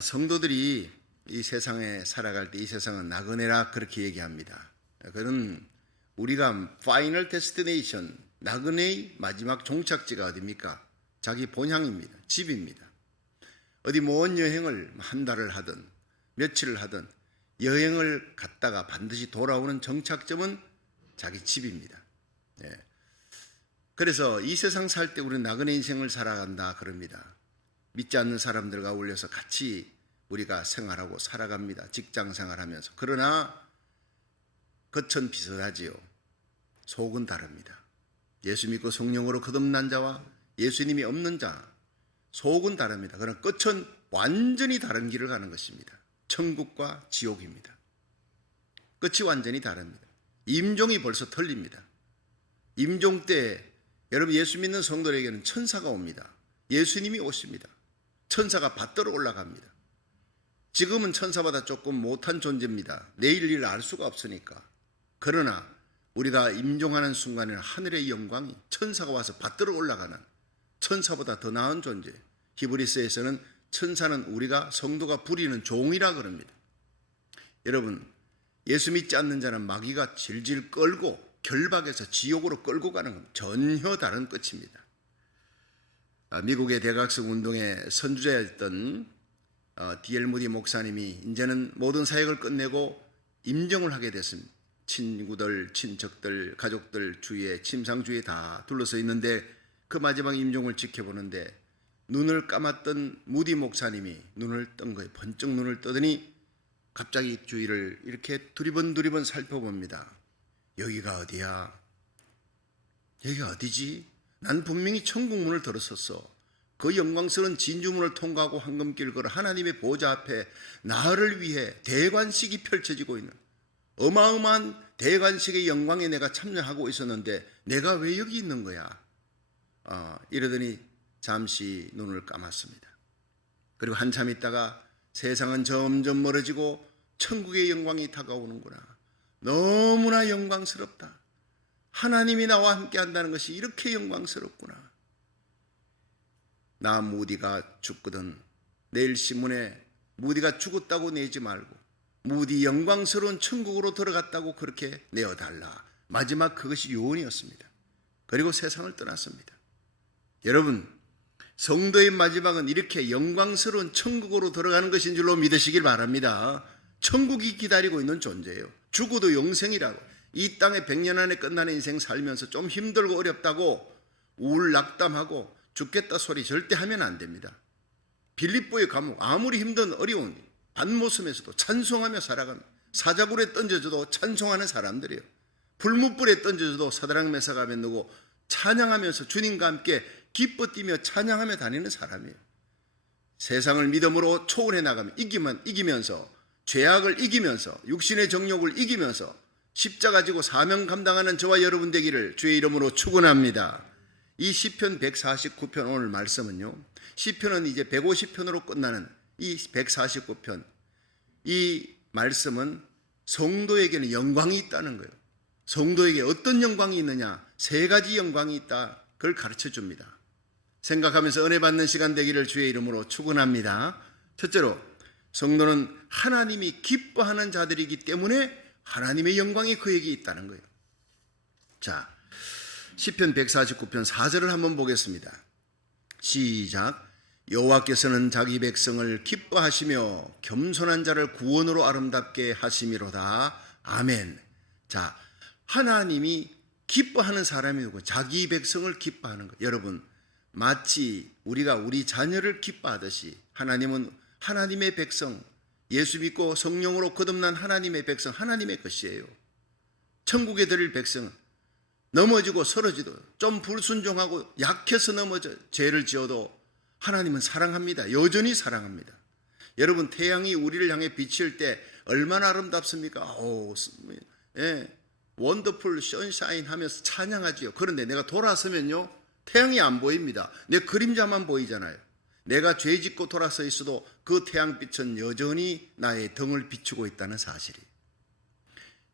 성도들이 이 세상에 살아갈 때 이 세상은 나그네라 그렇게 얘기합니다. 그는 우리가 파이널 데스티네이션, 나그네의 마지막 종착지가 어디입니까? 자기 본향입니다. 집입니다. 어디 먼 여행을 한 달을 하든 며칠을 하든 여행을 갔다가 반드시 돌아오는 정착점은 자기 집입니다. 그래서 이 세상 살 때 우리는 나그네 인생을 살아간다 그럽니다. 믿지 않는 사람들과 어울려서 같이 우리가 생활하고 살아갑니다. 직장 생활하면서. 그러나 겉은 비슷하지요. 속은 다릅니다. 예수 믿고 성령으로 거듭난 자와 예수님이 없는 자, 속은 다릅니다. 그러나 끝은 완전히 다른 길을 가는 것입니다. 천국과 지옥입니다. 끝이 완전히 다릅니다. 임종이 벌써 틀립니다. 임종 때 여러분 예수 믿는 성도에게는 천사가 옵니다. 예수님이 오십니다. 천사가 받들어 올라갑니다. 지금은 천사보다 조금 못한 존재입니다. 내일 일을 알 수가 없으니까. 그러나 우리가 임종하는 순간에는 하늘의 영광이 천사가 와서 받들어 올라가는 천사보다 더 나은 존재. 히브리서에서는 천사는 우리가 성도가 부리는 종이라 그럽니다. 여러분, 예수 믿지 않는 자는 마귀가 질질 끌고 결박해서 지옥으로 끌고 가는 겁니다. 전혀 다른 끝입니다. 미국의 대각성 운동의 선주자였던 D.L. 무디 목사님이 이제는 모든 사역을 끝내고 임종을 하게 됐습니다. 친구들, 친척들, 가족들 주위에 침상 주위에 다 둘러서 있는데 그 마지막 임종을 지켜보는데 눈을 감았던 무디 목사님이 눈을 뜬 거예요. 번쩍 눈을 뜨더니 갑자기 주위를 이렇게 두리번 살펴봅니다. 여기가 어디야? 여기가 어디지? 난 분명히 천국문을 들었었어. 그 영광스러운 진주문을 통과하고 황금길 걸어 하나님의 보좌 앞에 나를 위해 대관식이 펼쳐지고 있는 어마어마한 대관식의 영광에 내가 참여하고 있었는데 내가 왜 여기 있는 거야? 이러더니 잠시 눈을 감았습니다. 그리고 한참 있다가 세상은 점점 멀어지고 천국의 영광이 다가오는구나. 너무나 영광스럽다. 하나님이 나와 함께 한다는 것이 이렇게 영광스럽구나. 나 무디가 죽거든 내일 신문에 무디가 죽었다고 내지 말고 무디 영광스러운 천국으로 들어갔다고 그렇게 내어달라. 마지막 그것이 요원이었습니다. 그리고 세상을 떠났습니다. 여러분, 성도의 마지막은 이렇게 영광스러운 천국으로 들어가는 것인 줄로 믿으시길 바랍니다. 천국이 기다리고 있는 존재예요. 죽어도 영생이라고. 이 땅에 100년 안에 끝나는 인생 살면서 좀 힘들고 어렵다고 우울낙담하고 죽겠다 소리 절대 하면 안 됩니다. 빌립보의 감옥 아무리 힘든 어려운 반모섬에서도 찬송하며 살아갑니다. 사자굴에 던져져도 찬송하는 사람들이에요. 불뭇불에 던져져도 사드락 메삭 아벤느고 찬양하면서 주님과 함께 기뻐 뛰며 찬양하며 다니는 사람이에요. 세상을 믿음으로 초월해 나가며 이기면서 죄악을 이기면서 육신의 정욕을 이기면서 십자가 지고 사명 감당하는 저와 여러분 되기를 주의 이름으로 축원합니다. 이 시편 149편 오늘 말씀은요. 시편은 이제 150편으로 끝나는 이 149편. 이 말씀은 성도에게는 영광이 있다는 거예요. 성도에게 어떤 영광이 있느냐? 3가지 영광이 있다. 그걸 가르쳐 줍니다. 생각하면서 은혜 받는 시간 되기를 주의 이름으로 축원합니다. 첫째로 성도는 하나님이 기뻐하는 자들이기 때문에 하나님의 영광이 그에게 있다는 거예요. 자, 시편 149편 4절을 한번 보겠습니다. 시작. 여호와께서는 자기 백성을 기뻐하시며 겸손한 자를 구원으로 아름답게 하심이로다. 아멘. 자, 하나님이 기뻐하는 사람이 누구? 자기 백성을 기뻐하는 거예요. 여러분, 마치 우리가 우리 자녀를 기뻐하듯이 하나님은 하나님의 백성, 예수 믿고 성령으로 거듭난 하나님의 백성, 하나님의 것이에요. 천국에 들일 백성은 넘어지고 쓰러지도 좀 불순종하고 약해서 넘어져 죄를 지어도 하나님은 사랑합니다. 여전히 사랑합니다. 여러분, 태양이 우리를 향해 비칠 때 얼마나 아름답습니까? 원더풀 선샤인 하면서 찬양하지요. 그런데 내가 돌아서면요, 태양이 안 보입니다. 내 그림자만 보이잖아요. 내가 죄 짓고 돌아서 있어도 그 태양빛은 여전히 나의 등을 비추고 있다는 사실이에요.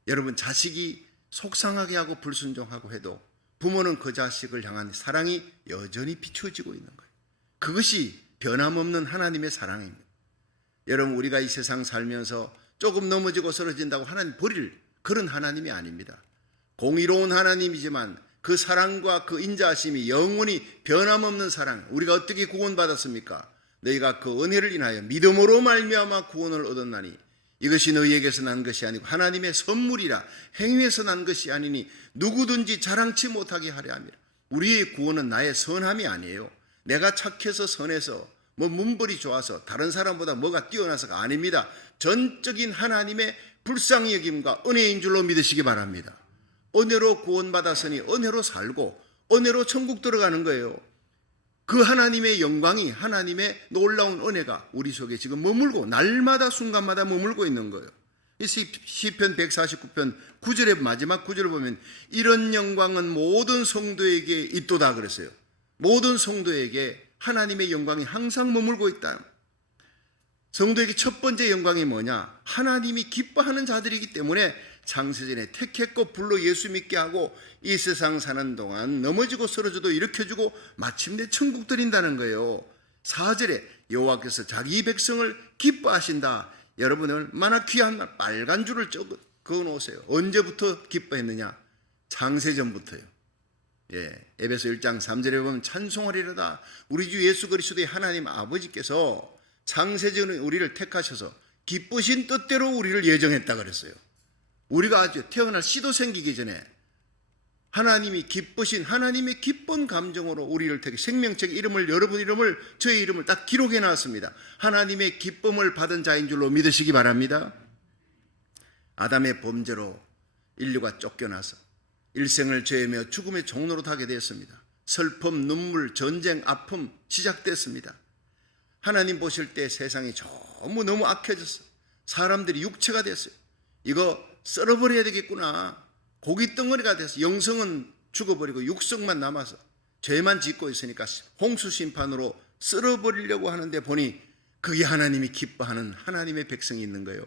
여러분, 자식이 속상하게 하고 불순종하고 해도 부모는 그 자식을 향한 사랑이 여전히 비추어지고 있는 거예요. 그것이 변함없는 하나님의 사랑입니다. 여러분, 우리가 이 세상 살면서 조금 넘어지고 쓰러진다고 하나님 버릴 그런 하나님이 아닙니다. 공의로운 하나님이지만 그 사랑과 그 인자하심이 영원히 변함없는 사랑. 우리가 어떻게 구원받았습니까? 너희가 그 은혜를 인하여 믿음으로 말미암아 구원을 얻었나니 이것이 너희에게서 난 것이 아니고 하나님의 선물이라. 행위에서 난 것이 아니니 누구든지 자랑치 못하게 하려 함이라. 우리의 구원은 나의 선함이 아니에요. 내가 착해서 선해서 문벌이 좋아서 다른 사람보다 뭐가 뛰어나서가 아닙니다. 전적인 하나님의 불쌍히 여김과 은혜인 줄로 믿으시기 바랍니다. 은혜로 구원받았으니 은혜로 살고 은혜로 천국 들어가는 거예요. 그 하나님의 영광이, 하나님의 놀라운 은혜가 우리 속에 지금 머물고 날마다 순간마다 머물고 있는 거예요. 이 시편 149편 9절의 마지막 9절을 보면 이런 영광은 모든 성도에게 있도다 그랬어요. 모든 성도에게 하나님의 영광이 항상 머물고 있다. 성도에게 첫 번째 영광이 뭐냐? 하나님이 기뻐하는 자들이기 때문에 창세전에 택했고 불러 예수 믿게 하고 이 세상 사는 동안 넘어지고 쓰러져도 일으켜주고 마침내 천국 드린다는 거예요. 4절에 여호와께서 자기 백성을 기뻐하신다. 여러분, 얼마나 귀한 말, 빨간 줄을 그어놓으세요. 언제부터 기뻐했느냐? 창세전부터요. 에베소 1장 3절에 보면 찬송하리로다. 우리 주 예수 그리스도의 하나님 아버지께서 창세전에 우리를 택하셔서 기쁘신 뜻대로 우리를 예정했다 그랬어요. 우리가 아주 태어날 씨도 생기기 전에 하나님이 기쁘신 하나님의 기쁜 감정으로 우리를 택해 생명책 이름을, 여러분 이름을, 저의 이름을 딱 기록해 놨습니다. 하나님의 기쁨을 받은 자인 줄로 믿으시기 바랍니다. 아담의 범죄로 인류가 쫓겨나서 일생을 죄며 죽음의 종로로 타게 되었습니다. 슬픔, 눈물, 전쟁, 아픔 시작됐습니다. 하나님 보실 때 세상이 전부 너무 악해졌어. 사람들이 육체가 됐어요. 이거 썰어버려야 되겠구나. 고기 덩어리가 돼서 영성은 죽어버리고 육성만 남아서 죄만 짓고 있으니까 홍수 심판으로 썰어버리려고 하는데 보니 그게 하나님이 기뻐하는 하나님의 백성이 있는 거예요.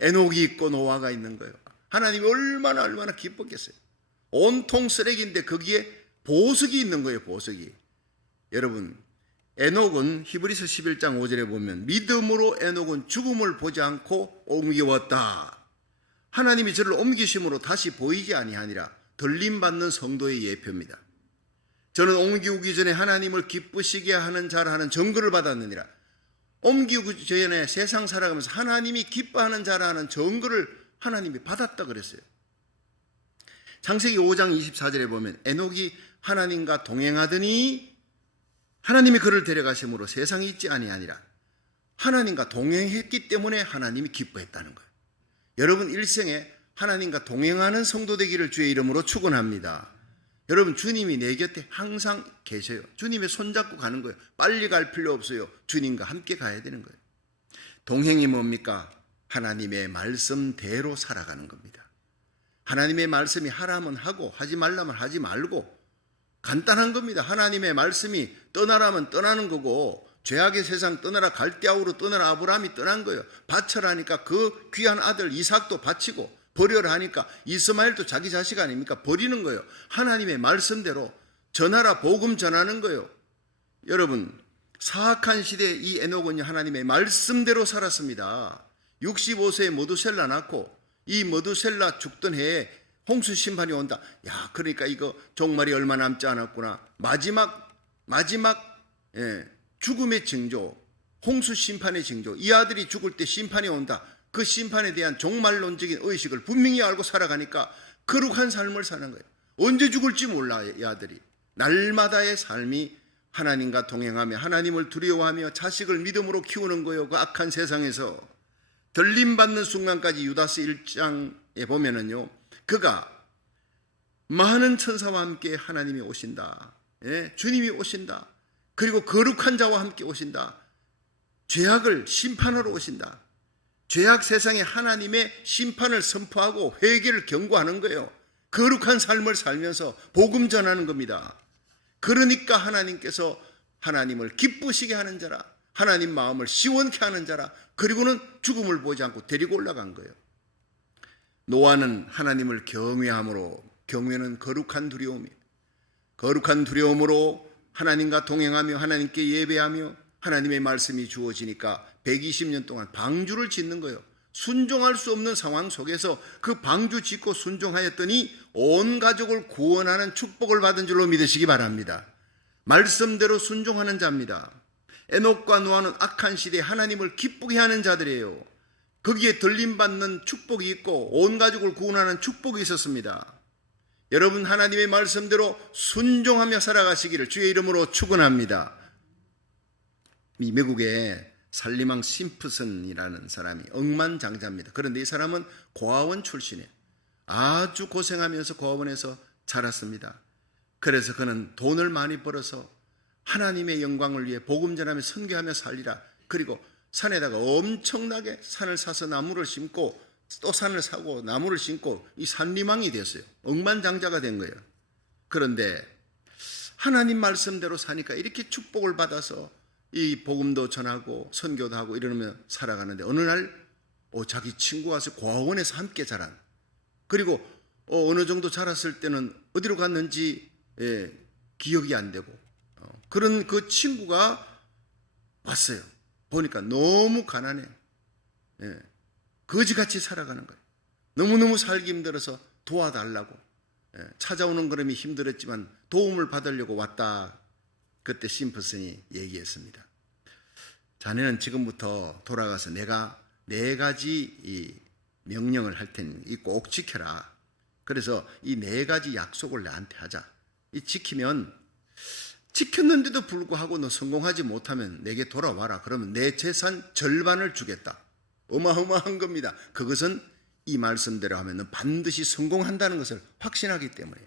에녹이 있고 노아가 있는 거예요. 하나님이 얼마나 기뻤겠어요. 온통 쓰레기인데 거기에 보석이 있는 거예요. 보석이. 여러분, 에녹은 히브리서 11장 5절에 보면 믿음으로 에녹은 죽음을 보지 않고 옮겨왔다. 하나님이 저를 옮기심으로 다시 보이지 아니하니라. 들림받는 성도의 예표입니다. 저는 옮기기 전에 하나님을 기쁘시게 하는 자라 하는 증거를 받았느니라. 옮기기 전에 세상 살아가면서 하나님이 기뻐하는 자라 하는 증거를 하나님이 받았다 그랬어요. 창세기 5장 24절에 보면 에녹이 하나님과 동행하더니 하나님이 그를 데려가심으로 세상이 있지 아니하니라. 하나님과 동행했기 때문에 하나님이 기뻐했다는 거예요. 여러분 일생에 하나님과 동행하는 성도 되기를 주의 이름으로 축원합니다. 여러분, 주님이 내 곁에 항상 계셔요. 주님의 손잡고 가는 거예요. 빨리 갈 필요 없어요. 주님과 함께 가야 되는 거예요. 동행이 뭡니까? 하나님의 말씀대로 살아가는 겁니다. 하나님의 말씀이 하라면 하고 하지 말라면 하지 말고, 간단한 겁니다. 하나님의 말씀이 떠나라면 떠나는 거고, 죄악의 세상 떠나라, 갈대아우로 떠나라, 아브라함이 떠난 거예요. 바쳐라니까 그 귀한 아들 이삭도 바치고, 버려라 하니까 이스마엘도 자기 자식 아닙니까? 버리는 거예요. 하나님의 말씀대로 전하라, 복음 전하는 거예요. 여러분, 사악한 시대에 이 에녹은 하나님의 말씀대로 살았습니다. 65세에 머두셀라 낳고 이 머두셀라 죽던 해에 홍수 심판이 온다. 야, 그러니까 이거 종말이 얼마 남지 않았구나. 마지막 죽음의 징조, 홍수 심판의 징조. 이 아들이 죽을 때 심판이 온다. 그 심판에 대한 종말론적인 의식을 분명히 알고 살아가니까 거룩한 삶을 사는 거예요. 언제 죽을지 몰라. 이 아들이 날마다의 삶이 하나님과 동행하며 하나님을 두려워하며 자식을 믿음으로 키우는 거예요. 그 악한 세상에서 들림받는 순간까지 유다서 1장에 보면은요, 그가 많은 천사와 함께 하나님이 오신다. 주님이 오신다. 그리고 거룩한 자와 함께 오신다. 죄악을 심판하러 오신다. 죄악 세상에 하나님의 심판을 선포하고 회개를 경고하는 거예요. 거룩한 삶을 살면서 복음 전하는 겁니다. 그러니까 하나님께서 하나님을 기쁘시게 하는 자라, 하나님 마음을 시원케 하는 자라, 그리고는 죽음을 보지 않고 데리고 올라간 거예요. 노아는 하나님을 경외함으로, 경외는 거룩한 두려움이에요. 거룩한 두려움으로 하나님과 동행하며 하나님께 예배하며 하나님의 말씀이 주어지니까 120년 동안 방주를 짓는 거예요. 순종할 수 없는 상황 속에서 그 방주 짓고 순종하였더니 온 가족을 구원하는 축복을 받은 줄로 믿으시기 바랍니다. 말씀대로 순종하는 자입니다. 에녹과 노아는 악한 시대에 하나님을 기쁘게 하는 자들이에요. 거기에 들림받는 축복이 있고 온 가족을 구원하는 축복이 있었습니다. 여러분, 하나님의 말씀대로 순종하며 살아가시기를 주의 이름으로 축원합니다. 이 미국의 살리망 심프슨이라는 사람이 억만장자입니다. 그런데 이 사람은 고아원 출신이에요. 아주 고생하면서 고아원에서 자랐습니다. 그래서 그는 돈을 많이 벌어서 하나님의 영광을 위해 복음 전하며 선교하며 살리라. 그리고 산에다가 엄청나게 산을 사서 나무를 심고 또 산을 사고 나무를 심고 이 산리망이 됐어요. 억만장자가 된 거예요. 그런데 하나님 말씀대로 사니까 이렇게 축복을 받아서 이 복음도 전하고 선교도 하고 이러면 살아가는데 어느 날 자기 친구 와서 고아원에서 함께 자란, 그리고 어느 정도 자랐을 때는 어디로 갔는지 기억이 안 되고 그런 그 친구가 왔어요. 보니까 너무 가난해. 거지같이 살아가는 거예요. 너무너무 살기 힘들어서 도와달라고. 찾아오는 걸음이 힘들었지만 도움을 받으려고 왔다. 그때 심프슨이 얘기했습니다. 자네는 지금부터 돌아가서 내가 4가지 이 명령을 할 테니 꼭 지켜라. 그래서 이 4가지 약속을 나한테 하자. 이 지키면, 지켰는데도 불구하고 너 성공하지 못하면 내게 돌아와라. 그러면 내 재산 절반을 주겠다. 어마어마한 겁니다. 그것은 이 말씀대로 하면 너 반드시 성공한다는 것을 확신하기 때문에.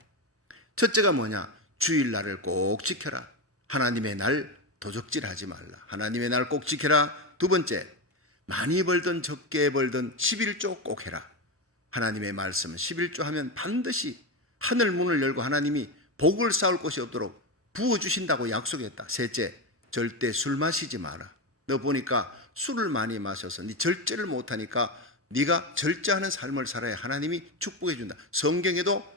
첫째가 뭐냐? 주일날을 꼭 지켜라. 하나님의 날 도적질하지 말라. 하나님의 날 꼭 지켜라. 두 번째, 많이 벌든 적게 벌든 11조 꼭 해라. 하나님의 말씀은 11조 하면 반드시 하늘 문을 열고 하나님이 복을 쌓을 곳이 없도록 부어주신다고 약속했다. 셋째, 절대 술 마시지 마라. 너 보니까 술을 많이 마셔서 네 절제를 못하니까 네가 절제하는 삶을 살아야 하나님이 축복해 준다. 성경에도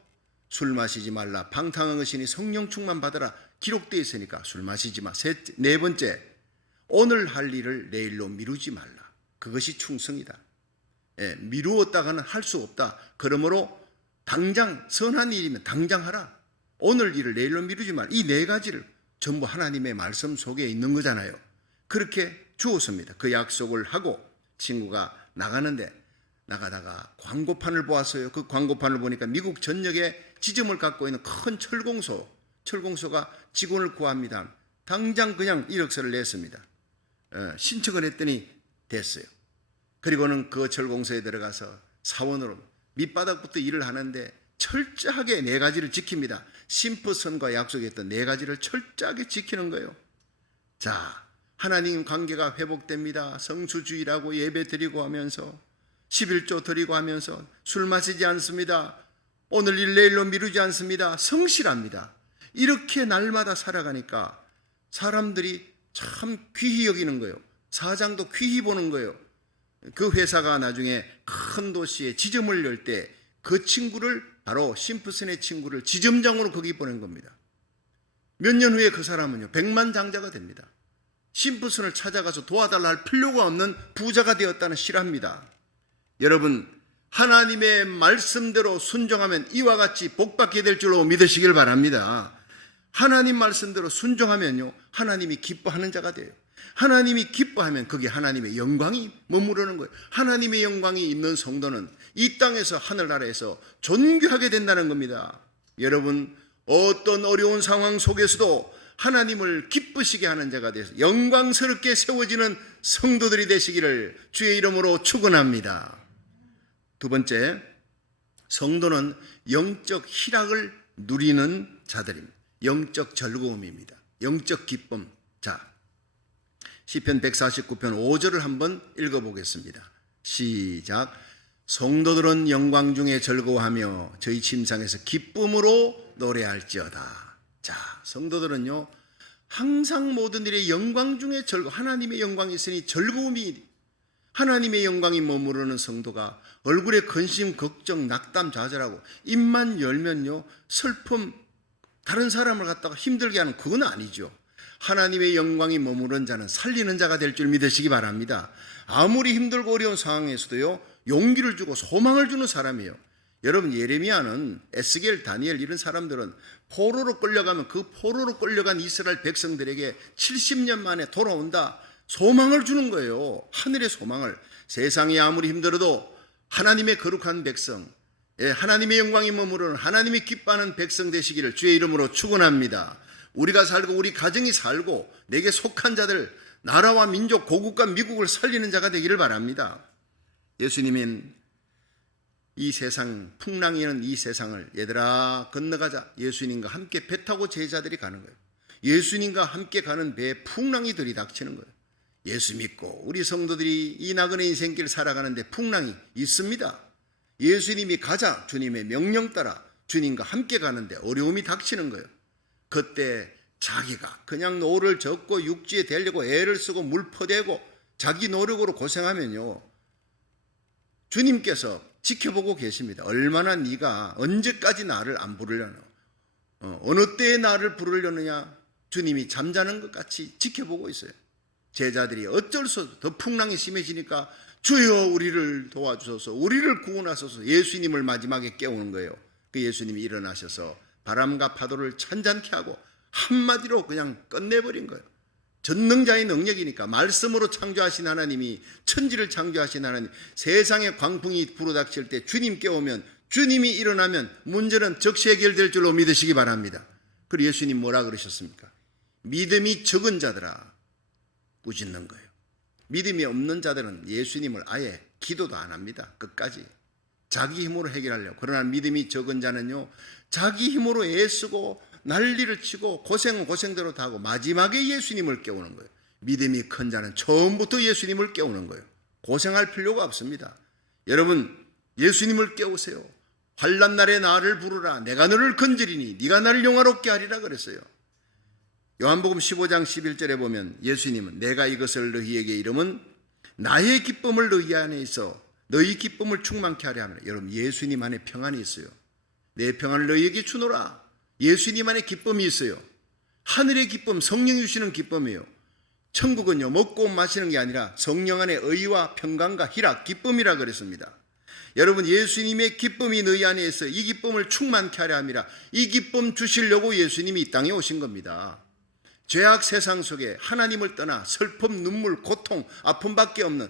술 마시지 말라, 방탕한 것이니 성령 충만 받아라 기록되어 있으니까 술 마시지 마. 네 번째, 오늘 할 일을 내일로 미루지 말라. 그것이 충성이다. 미루었다가는 할 수 없다. 그러므로 당장 선한 일이면 당장 하라. 오늘 일을 내일로 미루지 말라. 이 4가지를 전부 하나님의 말씀 속에 있는 거잖아요. 그렇게 주었습니다. 그 약속을 하고 친구가 나가다가 광고판을 보았어요. 그 광고판을 보니까 미국 전역에 지점을 갖고 있는 큰 철공소가 직원을 구합니다. 당장 그냥 1억서를 냈습니다. 신청을 했더니 됐어요. 그리고는 그 철공소에 들어가서 사원으로 밑바닥부터 일을 하는데 철저하게 4가지를 지킵니다. 심프슨과 약속했던 4가지를 철저하게 지키는 거예요. 자, 하나님 관계가 회복됩니다. 성수주의라고 예배 드리고 하면서 11조 드리고 하면서 술 마시지 않습니다. 오늘 일 내일로 미루지 않습니다. 성실합니다. 이렇게 날마다 살아가니까 사람들이 참 귀히 여기는 거예요. 사장도 귀히 보는 거예요. 그 회사가 나중에 큰 도시에 지점을 열 때 그 친구를, 바로 심프슨의 친구를 지점장으로 거기 보낸 겁니다. 몇 년 후에 그 사람은요 100만장자가 됩니다. 심프슨을 찾아가서 도와달라 할 필요가 없는 부자가 되었다는 실화입니다. 여러분, 하나님의 말씀대로 순종하면 이와 같이 복받게 될 줄로 믿으시길 바랍니다. 하나님 말씀대로 순종하면요 하나님이 기뻐하는 자가 돼요. 하나님이 기뻐하면 거기에 하나님의 영광이 머무르는 거예요. 하나님의 영광이 있는 성도는 이 땅에서 하늘나라에서 존귀하게 된다는 겁니다. 여러분, 어떤 어려운 상황 속에서도 하나님을 기쁘시게 하는 자가 돼서 영광스럽게 세워지는 성도들이 되시기를 주의 이름으로 축원합니다. 두 번째, 성도는 영적 희락을 누리는 자들입니다. 영적 즐거움입니다. 영적 기쁨. 자, 시편 149편 5절을 한번 읽어보겠습니다. 시작. 성도들은 영광 중에 즐거워하며 저희 침상에서 기쁨으로 노래할지어다. 자, 성도들은요 항상 모든 일에 영광 중에 하나님의 영광이 있으니 즐거움이, 하나님의 영광이 머무르는 성도가 얼굴에 근심, 걱정, 낙담, 좌절하고 입만 열면요 슬픔, 다른 사람을 갖다가 힘들게 하는, 그건 아니죠. 하나님의 영광이 머무른 자는 살리는 자가 될 줄 믿으시기 바랍니다. 아무리 힘들고 어려운 상황에서도요, 용기를 주고 소망을 주는 사람이에요. 여러분, 예레미야는 에스겔, 다니엘 이런 사람들은 포로로 끌려가면 그 포로로 끌려간 이스라엘 백성들에게 70년 만에 돌아온다, 소망을 주는 거예요. 하늘의 소망을. 세상이 아무리 힘들어도 하나님의 거룩한 백성, 하나님의 영광이 머무르는 하나님이 기뻐하는 백성 되시기를 주의 이름으로 축원합니다. 우리가 살고 우리 가정이 살고 내게 속한 자들, 나라와 민족, 고국과 미국을 살리는 자가 되기를 바랍니다. 예수님은 이 세상, 풍랑이 있는 이 세상을 얘들아 건너가자, 예수님과 함께 배 타고 제자들이 가는 거예요. 예수님과 함께 가는 배에 풍랑이 들이닥치는 거예요. 예수 믿고 우리 성도들이 이 나그네 인생길 살아가는데 풍랑이 있습니다. 예수님이 가자, 주님의 명령 따라 주님과 함께 가는데 어려움이 닥치는 거예요. 그때 자기가 그냥 노를 젓고 육지에 대려고 애를 쓰고 물 퍼대고 자기 노력으로 고생하면요, 주님께서 지켜보고 계십니다. 얼마나 네가 언제까지 나를 안 부르려노, 어느 때에 나를 부르려느냐, 주님이 잠자는 것 같이 지켜보고 있어요. 제자들이 어쩔 수 없어 더 풍랑이 심해지니까 주여 우리를 도와주소서, 우리를 구원하소서, 예수님을 마지막에 깨우는 거예요. 그 예수님이 일어나셔서 바람과 파도를 찬잔케 하고 한마디로 그냥 끝내버린 거예요. 전능자의 능력이니까. 말씀으로 창조하신 하나님이, 천지를 창조하신 하나님, 세상에 광풍이 불어닥칠 때 주님 깨우면, 주님이 일어나면 문제는 즉시 해결될 줄로 믿으시기 바랍니다. 그리고 예수님 뭐라 그러셨습니까? 믿음이 적은 자들아, 꾸짖는 거예요. 믿음이 없는 자들은 예수님을 아예 기도도 안 합니다. 끝까지 자기 힘으로 해결하려고. 그러나 믿음이 적은 자는요, 자기 힘으로 애쓰고 난리를 치고 고생은 고생대로 다 하고 마지막에 예수님을 깨우는 거예요. 믿음이 큰 자는 처음부터 예수님을 깨우는 거예요. 고생할 필요가 없습니다. 여러분, 예수님을 깨우세요. 환난 날에 나를 부르라, 내가 너를 건지리니 네가 나를 영화롭게 하리라 그랬어요. 요한복음 15장 11절에 보면 예수님은 내가 이것을 너희에게 이름은 나의 기쁨을 너희 안에 있어 너희 기쁨을 충만케 하려 하면, 여러분, 예수님 안에 평안이 있어요. 내 평안을 너희에게 주노라. 예수님 안에 기쁨이 있어요. 하늘의 기쁨, 성령이 주시는 기쁨이에요. 천국은요, 먹고 마시는 게 아니라 성령 안에 의와 평강과 희락, 기쁨이라 그랬습니다. 여러분, 예수님의 기쁨이 너희 안에 있어 이 기쁨을 충만케 하려 함이라. 이 기쁨 주시려고 예수님이 이 땅에 오신 겁니다. 죄악 세상 속에 하나님을 떠나 슬픔, 눈물, 고통, 아픔밖에 없는,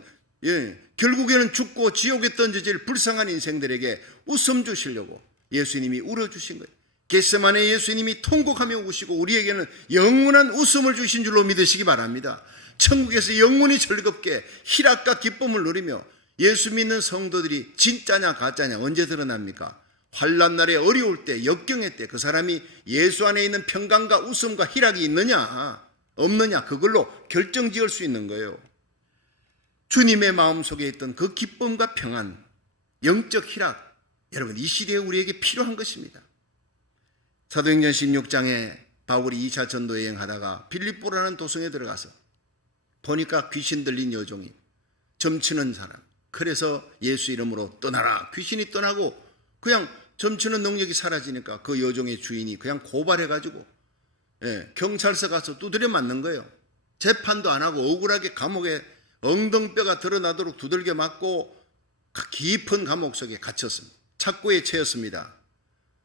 결국에는 죽고 지옥에 던져질 불쌍한 인생들에게 웃음 주시려고 예수님이 울어주신 거예요. 겟세마네 예수님이 통곡하며 우시고 우리에게는 영원한 웃음을 주신 줄로 믿으시기 바랍니다. 천국에서 영원히 즐겁게 희락과 기쁨을 누리며, 예수 믿는 성도들이 진짜냐 가짜냐 언제 드러납니까? 환난 날에 어려울 때, 역경의 때 그 사람이 예수 안에 있는 평강과 웃음과 희락이 있느냐 없느냐, 그걸로 결정지을 수 있는 거예요. 주님의 마음속에 있던 그 기쁨과 평안, 영적 희락, 여러분, 이 시대에 우리에게 필요한 것입니다. 사도행전 16장에 바울이 2차 전도 여행하다가 빌립보라는 도성에 들어가서 보니까 귀신 들린 여종이, 점치는 사람, 그래서 예수 이름으로 떠나라, 귀신이 떠나고 그냥 점치는 능력이 사라지니까 그 여종의 주인이 그냥 고발해가지고 경찰서 가서 두드려 맞는 거예요. 재판도 안 하고 억울하게 감옥에 엉덩뼈가 드러나도록 두들겨 맞고 깊은 감옥 속에 갇혔습니다. 착고에 채였습니다.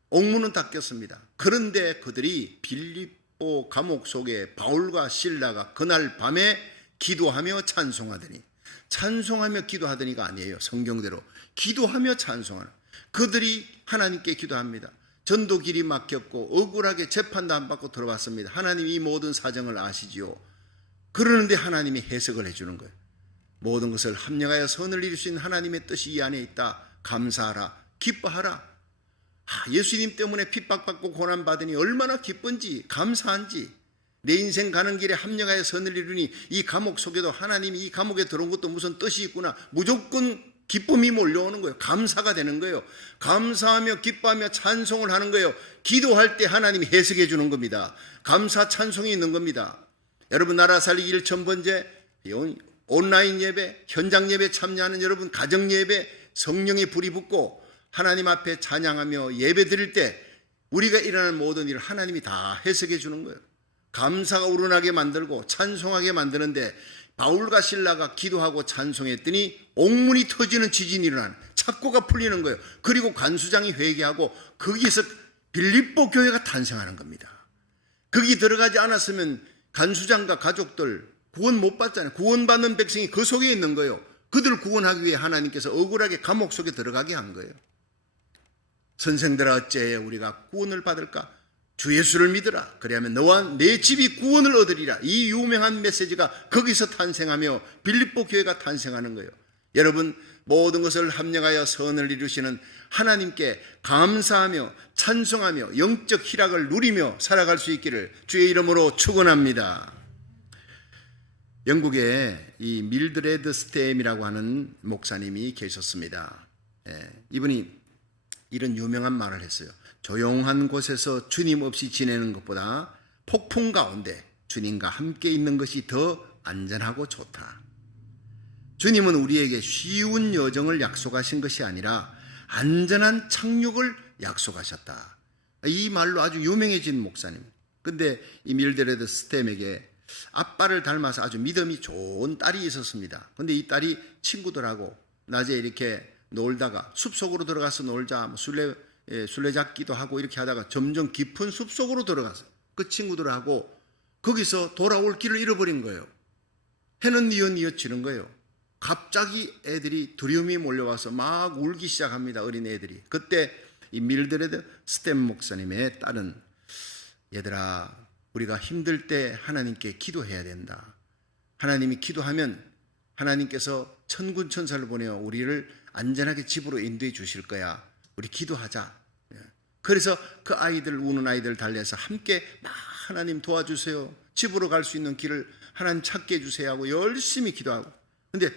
옥문은 닫혔습니다. 그런데 그들이 빌립보 감옥 속에 바울과 실라가 그날 밤에 기도하며 찬송하더니, 찬송하며 기도하더니가 아니에요. 성경대로 기도하며 찬송하는, 그들이 하나님께 기도합니다. 전도 길이 막혔고 억울하게 재판도 안 받고 들어왔습니다. 하나님 이 모든 사정을 아시지요. 그러는데 하나님이 해석을 해주는 거예요. 모든 것을 합력하여 선을 이룰 수 있는 하나님의 뜻이 이 안에 있다. 감사하라, 기뻐하라. 예수님 때문에 핍박받고 고난받으니 얼마나 기쁜지, 감사한지. 내 인생 가는 길에 합력하여 선을 이루니 이 감옥 속에도 하나님이 이 감옥에 들어온 것도 무슨 뜻이 있구나. 무조건 기쁨이 몰려오는 거예요. 감사가 되는 거예요. 감사하며 기뻐하며 찬송을 하는 거예요. 기도할 때 하나님이 해석해 주는 겁니다. 감사 찬송이 있는 겁니다. 여러분, 나라 살리기 1,000번째 온라인 예배, 현장 예배 참여하는 여러분, 가정 예배, 성령의 불이 붙고 하나님 앞에 찬양하며 예배 드릴 때 우리가 일어나는 모든 일을 하나님이 다 해석해 주는 거예요. 감사가 우러나게 만들고 찬송하게 만드는데 바울과 실라가 기도하고 찬송했더니 옥문이 터지는 지진이 일어나는, 착고가 풀리는 거예요. 그리고 관수장이 회개하고 거기에서 빌립보 교회가 탄생하는 겁니다. 거기 들어가지 않았으면 간수장과 가족들 구원 못 받잖아요. 구원받는 백성이 그 속에 있는 거예요. 그들을 구원하기 위해 하나님께서 억울하게 감옥 속에 들어가게 한 거예요. 선생들아, 어찌해 우리가 구원을 받을까? 주 예수를 믿으라. 그리하면 너와 내 집이 구원을 얻으리라. 이 유명한 메시지가 거기서 탄생하며 빌립보 교회가 탄생하는 거예요. 여러분, 모든 것을 합력하여 선을 이루시는 하나님께 감사하며 찬송하며 영적 희락을 누리며 살아갈 수 있기를 주의 이름으로 축원합니다. 영국에 이 밀드레드 스템이라고 하는 목사님이 계셨습니다. 이분이 이런 유명한 말을 했어요. 조용한 곳에서 주님 없이 지내는 것보다 폭풍 가운데 주님과 함께 있는 것이 더 안전하고 좋다. 주님은 우리에게 쉬운 여정을 약속하신 것이 아니라 안전한 착륙을 약속하셨다. 이 말로 아주 유명해진 목사님. 근데 이 밀드레드 스템에게 아빠를 닮아서 아주 믿음이 좋은 딸이 있었습니다. 근데 이 딸이 친구들하고 낮에 이렇게 놀다가 숲속으로 들어가서 놀자, 술래잡기도 하고 이렇게 하다가 점점 깊은 숲속으로 들어가서 그 친구들하고 거기서 돌아올 길을 잃어버린 거예요. 해는 뉘엿뉘엿지는 거예요. 갑자기 애들이 두려움이 몰려와서 막 울기 시작합니다. 어린 애들이. 그때 이 밀드레드 스템 목사님의 딸은, 얘들아, 우리가 힘들 때 하나님께 기도해야 된다. 하나님이 기도하면 하나님께서 천군 천사를 보내어 우리를 안전하게 집으로 인도해 주실 거야. 우리 기도하자. 그래서 그 아이들, 우는 아이들 달래서 함께 막 하나님 도와주세요. 집으로 갈 수 있는 길을 하나님 찾게 해주세요 하고 열심히 기도하고. 근데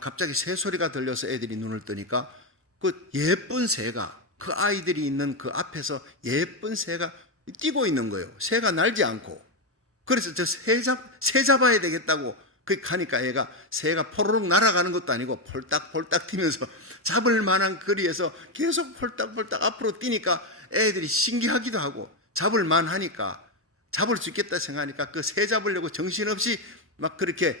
갑자기 새소리가 들려서 애들이 눈을 뜨니까 그 예쁜 새가, 그 아이들이 있는 그 앞에서 예쁜 새가 뛰고 있는 거예요. 새가 날지 않고. 그래서 저 새 잡아야 되겠다고 그 가니까 얘가, 새가 포로록 날아가는 것도 아니고 폴딱폴딱 뛰면서 잡을 만한 거리에서 계속 폴딱폴딱 앞으로 뛰니까 애들이 신기하기도 하고 잡을 만하니까, 잡을 수 있겠다 생각하니까 그 새 잡으려고 정신없이 막 그렇게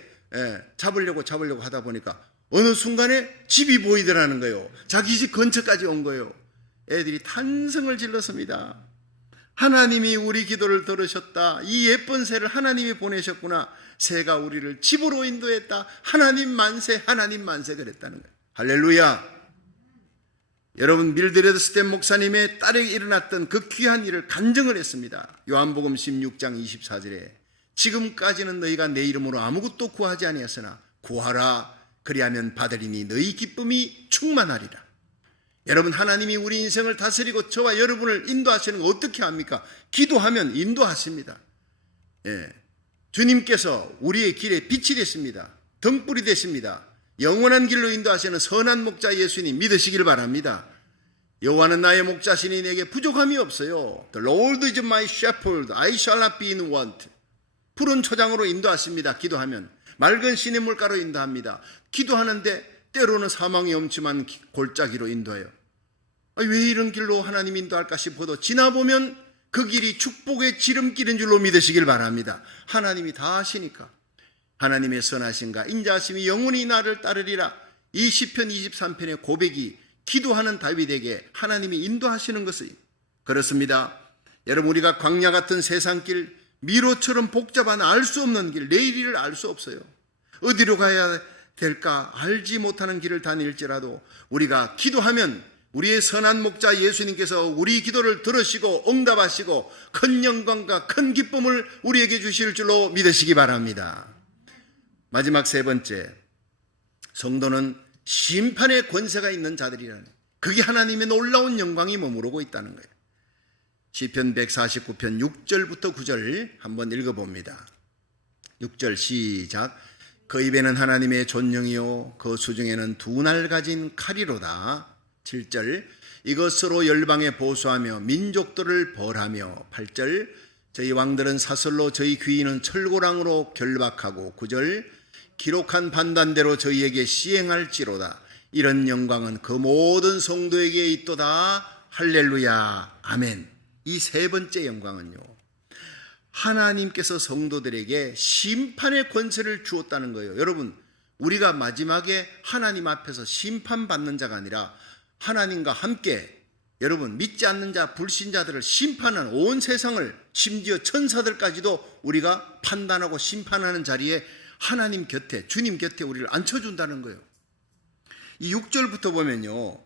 잡으려고 하다 보니까 어느 순간에 집이 보이더라는 거예요. 자기 집 근처까지 온 거예요. 애들이 탄성을 질렀습니다. 하나님이 우리 기도를 들으셨다. 이 예쁜 새를 하나님이 보내셨구나. 새가 우리를 집으로 인도했다. 하나님 만세, 하나님 만세 그랬다는 거예요. 할렐루야. 여러분, 밀드레드 스템 목사님의 딸에게 일어났던 그 귀한 일을 간증을 했습니다. 요한복음 16장 24절에 지금까지는 너희가 내 이름으로 아무것도 구하지 아니하였으나 구하라. 그리하면 받으리니 너희 기쁨이 충만하리라. 여러분, 하나님이 우리 인생을 다스리고 저와 여러분을 인도하시는 거 어떻게 합니까? 기도하면 인도하십니다. 주님께서 우리의 길에 빛이 되십니다. 등불이 되십니다. 영원한 길로 인도하시는 선한 목자 예수님 믿으시길 바랍니다. 여호와는 나의 목자시니 내게 부족함이 없어요. The Lord is my shepherd, I shall not be in want. 푸른 초장으로 인도하십니다. 기도하면 맑은 시냇물가로 인도합니다. 기도하는데 때로는 사망의 엄침한 골짜기로 인도해요. 왜 이런 길로 하나님 인도할까 싶어도 지나보면 그 길이 축복의 지름길인 줄로 믿으시길 바랍니다. 하나님이 다 하시니까. 하나님의 선하심과 인자하심이 영원히 나를 따르리라. 이 시편 23편의 고백이 기도하는 다윗에게 하나님이 인도하시는 것이 그렇습니다. 여러분, 우리가 광야 같은 세상길, 미로처럼 복잡한 알 수 없는 길, 내일을 알 수 없어요. 어디로 가야 될까 알지 못하는 길을 다닐지라도 우리가 기도하면 우리의 선한 목자 예수님께서 우리 기도를 들으시고 응답하시고 큰 영광과 큰 기쁨을 우리에게 주실 줄로 믿으시기 바랍니다. 마지막 세 번째, 성도는 심판의 권세가 있는 자들이라는, 그게 하나님의 놀라운 영광이 머무르고 있다는 거예요. 시편 149편 6절부터 9절 한번 읽어봅니다. 6절 시작. 그 입에는 하나님의 존영이요 그 수중에는 두 날 가진 칼이로다. 7절. 이것으로 열방에 보수하며 민족들을 벌하며. 8절. 저희 왕들은 사슬로 저희 귀인은 철고랑으로 결박하고. 9절. 기록한 판단대로 저희에게 시행할지로다. 이런 영광은 그 모든 성도에게 있도다. 할렐루야. 아멘. 이 세 번째 영광은요, 하나님께서 성도들에게 심판의 권세를 주었다는 거예요. 여러분, 우리가 마지막에 하나님 앞에서 심판받는 자가 아니라 하나님과 함께 여러분 믿지 않는 자, 불신자들을 심판하는 온 세상을 심지어 천사들까지도 우리가 판단하고 심판하는 자리에 하나님 곁에 주님 곁에 우리를 앉혀준다는 거예요. 이 6절부터 보면요,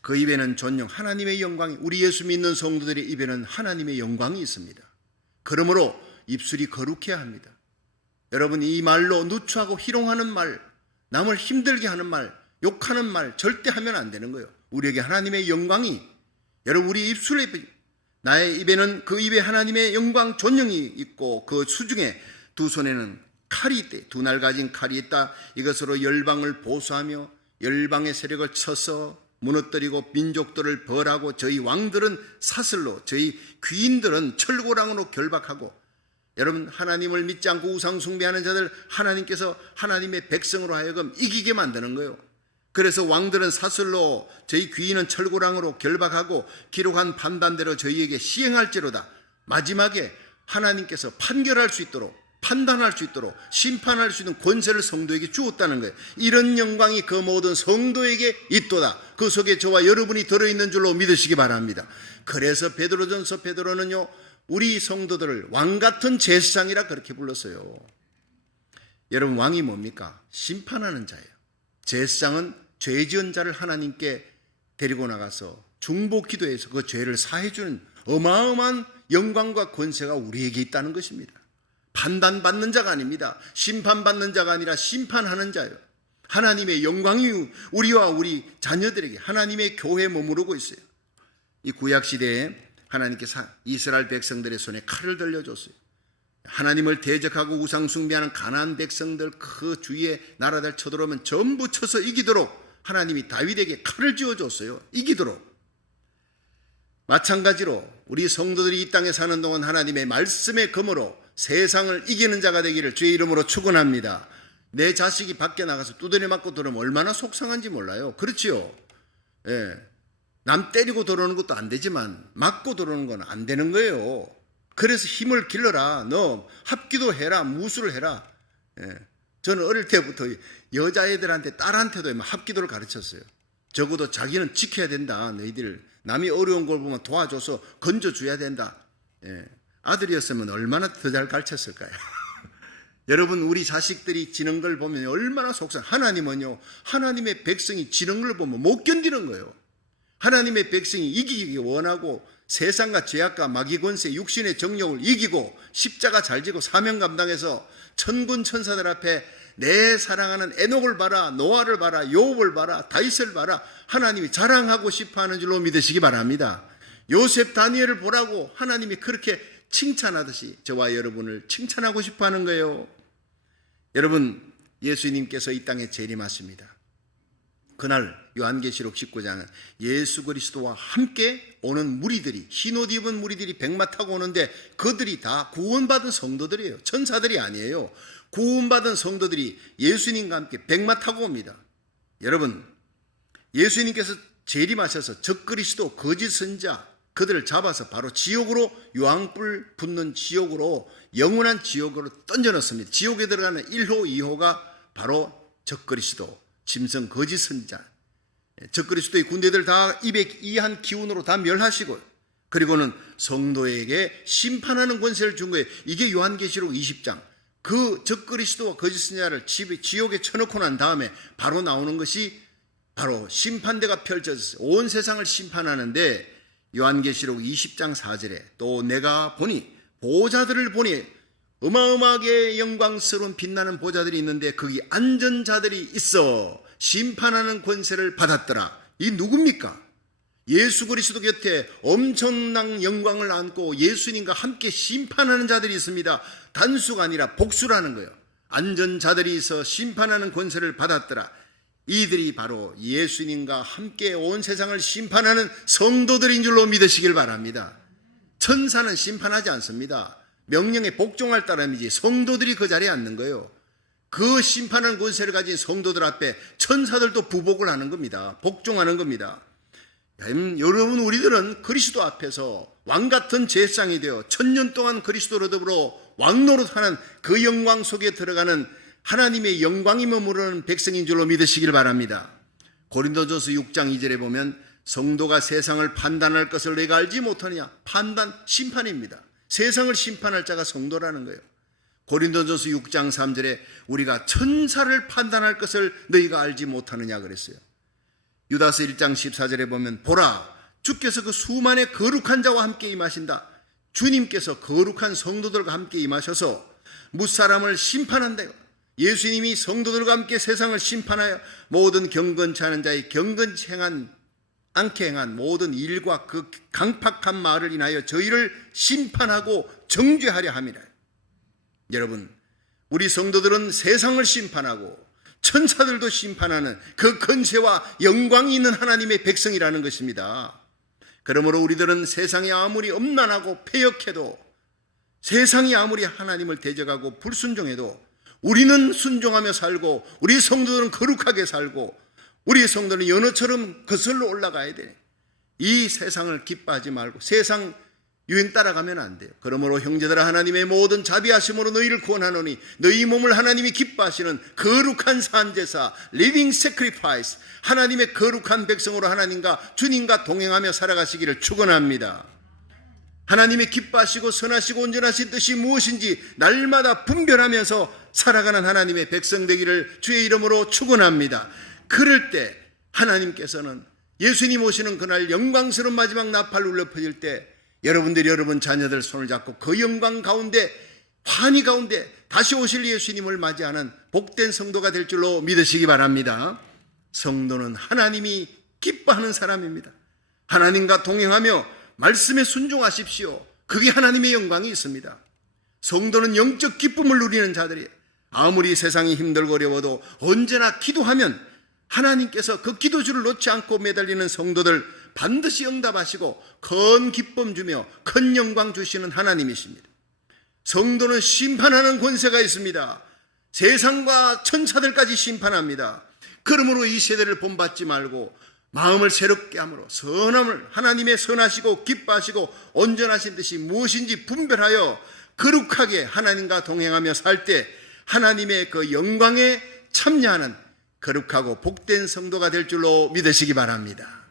그 입에는 전령 하나님의 영광이, 우리 예수 믿는 성도들의 입에는 하나님의 영광이 있습니다. 그러므로 입술이 거룩해야 합니다. 여러분, 이 말로 누추하고 희롱하는 말, 남을 힘들게 하는 말, 욕하는 말 절대 하면 안 되는 거예요. 우리에게 하나님의 영광이, 여러분 우리 입술에, 나의 입에는 그 입에 하나님의 영광 존영이 있고 그 수중에 두 손에는 칼이 있대. 두 날 가진 칼이 있다. 이것으로 열방을 보수하며 열방의 세력을 쳐서 무너뜨리고 민족들을 벌하고 저희 왕들은 사슬로, 저희 귀인들은 철고랑으로 결박하고. 여러분, 하나님을 믿지 않고 우상 숭배하는 자들 하나님께서 하나님의 백성으로 하여금 이기게 만드는 거예요. 그래서 왕들은 사슬로, 저희 귀인은 철고랑으로 결박하고 기록한 판단대로 저희에게 시행할지로다. 마지막에 하나님께서 판결할 수 있도록, 판단할 수 있도록, 심판할 수 있는 권세를 성도에게 주었다는 거예요. 이런 영광이 그 모든 성도에게 있도다. 그 속에 저와 여러분이 들어있는 줄로 믿으시기 바랍니다. 그래서 베드로전서 베드로는요, 우리 성도들을 왕같은 제사장이라 그렇게 불렀어요. 여러분, 왕이 뭡니까? 심판하는 자예요. 제사장은 죄 지은 자를 하나님께 데리고 나가서 중보기도해서 그 죄를 사해주는 어마어마한 영광과 권세가 우리에게 있다는 것입니다. 판단받는 자가 아닙니다. 심판받는 자가 아니라 심판하는 자예요. 하나님의 영광이 우리와 우리 자녀들에게, 하나님의 교회에 머무르고 있어요. 이 구약시대에 하나님께서 이스라엘 백성들의 손에 칼을 들려줬어요. 하나님을 대적하고 우상 숭배하는 가나안 백성들 그 주위에 나라들 쳐들어오면 전부 쳐서 이기도록 하나님이 다윗에게 칼을 쥐어줬어요. 이기도록. 마찬가지로 우리 성도들이 이 땅에 사는 동안 하나님의 말씀의 검으로 세상을 이기는 자가 되기를 주의 이름으로 축원합니다. 내 자식이 밖에 나가서 두드려 맞고 들어오면 얼마나 속상한지 몰라요. 그렇지요? 예. 남 때리고 들어오는 것도 안 되지만 맞고 들어오는 건 안 되는 거예요. 그래서 힘을 길러라. 너 합기도 해라. 무술을 해라. 예. 저는 어릴 때부터 여자애들한테, 딸한테도 합기도를 가르쳤어요. 적어도 자기는 지켜야 된다. 너희들 남이 어려운 걸 보면 도와줘서 건져줘야 된다. 예. 아들이었으면 얼마나 더 잘 가르쳤을까요? 여러분, 우리 자식들이 지는 걸 보면 얼마나 속상. 하나님은요, 하나님의 백성이 지는 걸 보면 못 견디는 거예요. 하나님의 백성이 이기기 원하고 세상과 죄악과 마귀 권세, 육신의 정욕을 이기고 십자가 잘 지고 사명 감당해서 천군 천사들 앞에 내 사랑하는 에녹을 봐라, 노아를 봐라, 요업을 봐라, 다윗을 봐라, 하나님이 자랑하고 싶어하는 줄로 믿으시기 바랍니다. 요셉, 다니엘을 보라고 하나님이 그렇게 칭찬하듯이 저와 여러분을 칭찬하고 싶어하는 거예요. 여러분, 예수님께서 이 땅에 재림하십니다. 그날 요한계시록 19장은 예수 그리스도와 함께 오는 무리들이, 흰옷 입은 무리들이 백마 타고 오는데 그들이 다 구원받은 성도들이에요. 천사들이 아니에요. 구원받은 성도들이 예수님과 함께 백마 타고 옵니다. 여러분, 예수님께서 재림하셔서 적그리스도, 거짓 선자, 그들을 잡아서 바로 지옥으로, 유황불 붙는 지옥으로, 영원한 지옥으로 던져넣습니다. 지옥에 들어가는 1호, 2호가 바로 적그리스도, 짐승, 거짓 선자, 적그리스도의 군대들 다 202한 기운으로 다 멸하시고, 그리고는 성도에게 심판하는 권세를 준 거예요. 이게 요한계시록 20장. 그 적그리스도와 거짓 선자를 지옥에 쳐놓고 난 다음에 바로 나오는 것이 바로 심판대가 펼쳐져서 온 세상을 심판하는데, 요한계시록 20장 4절에 또 내가 보니 보좌들을 보니 어마어마하게 영광스러운 빛나는 보좌들이 있는데 거기 앉은 자들이 있어 심판하는 권세를 받았더라. 이 누굽니까? 예수 그리스도 곁에 엄청난 영광을 안고 예수님과 함께 심판하는 자들이 있습니다. 단수가 아니라 복수라는 거예요. 앉은 자들이 있어 심판하는 권세를 받았더라. 이들이 바로 예수님과 함께 온 세상을 심판하는 성도들인 줄로 믿으시길 바랍니다. 천사는 심판하지 않습니다. 명령에 복종할 따름이지 성도들이 그 자리에 앉는 거예요. 그 심판하는 권세를 가진 성도들 앞에 천사들도 부복을 하는 겁니다. 복종하는 겁니다. 여러분, 우리들은 그리스도 앞에서 왕 같은 제사장이 되어 천년 동안 그리스도로 더불어 왕노릇하는 그 영광 속에 들어가는 하나님의 영광이 머무르는 백성인 줄로 믿으시길 바랍니다. 고린도전서 6장 2절에 보면 성도가 세상을 판단할 것을 내가 알지 못하느냐. 판단, 심판입니다. 세상을 심판할 자가 성도라는 거예요. 고린도전서 6장 3절에 우리가 천사를 판단할 것을 너희가 알지 못하느냐 그랬어요. 유다서 1장 14절에 보면 보라, 주께서 그 수만의 거룩한 자와 함께 임하신다. 주님께서 거룩한 성도들과 함께 임하셔서 무사람을 심판한다. 예수님이 성도들과 함께 세상을 심판하여 모든 경건치 않은 자의 경건치 않게 행한 모든 일과 그 강팍한 말을 인하여 저희를 심판하고 정죄하려 함이라. 여러분, 우리 성도들은 세상을 심판하고 천사들도 심판하는 그 권세와 영광이 있는 하나님의 백성이라는 것입니다. 그러므로 우리들은 세상이 아무리 엄난하고 패역해도, 세상이 아무리 하나님을 대적하고 불순종해도 우리는 순종하며 살고, 우리 성도들은 거룩하게 살고, 우리 성도는 연어처럼 거슬러 올라가야 돼. 이 세상을 기뻐하지 말고 세상 유행 따라가면 안 돼요. 그러므로 형제들아, 하나님의 모든 자비하심으로 너희를 구원하노니 너희 몸을 하나님이 기뻐하시는 거룩한 산제사, 리빙 세크리파이스, 하나님의 거룩한 백성으로 하나님과 주님과 동행하며 살아가시기를 축원합니다. 하나님이 기뻐하시고 선하시고 온전하신 뜻이 무엇인지 날마다 분별하면서 살아가는 하나님의 백성 되기를 주의 이름으로 축원합니다. 그럴 때 하나님께서는 예수님 오시는 그날 영광스러운 마지막 나팔 울려 퍼질 때 여러분들이 여러분 자녀들 손을 잡고 그 영광 가운데, 환희 가운데 다시 오실 예수님을 맞이하는 복된 성도가 될 줄로 믿으시기 바랍니다. 성도는 하나님이 기뻐하는 사람입니다. 하나님과 동행하며 말씀에 순종하십시오. 그게 하나님의 영광이 있습니다. 성도는 영적 기쁨을 누리는 자들이에요. 아무리 세상이 힘들고 어려워도 언제나 기도하면 하나님께서 그 기도줄을 놓지 않고 매달리는 성도들 반드시 응답하시고 큰 기쁨 주며 큰 영광 주시는 하나님이십니다. 성도는 심판하는 권세가 있습니다. 세상과 천사들까지 심판합니다. 그러므로 이 세대를 본받지 말고 마음을 새롭게 함으로 선함을, 하나님의 선하시고 기뻐하시고 온전하신 뜻이 무엇인지 분별하여 거룩하게 하나님과 동행하며 살 때 하나님의 그 영광에 참여하는 거룩하고 복된 성도가 될 줄로 믿으시기 바랍니다.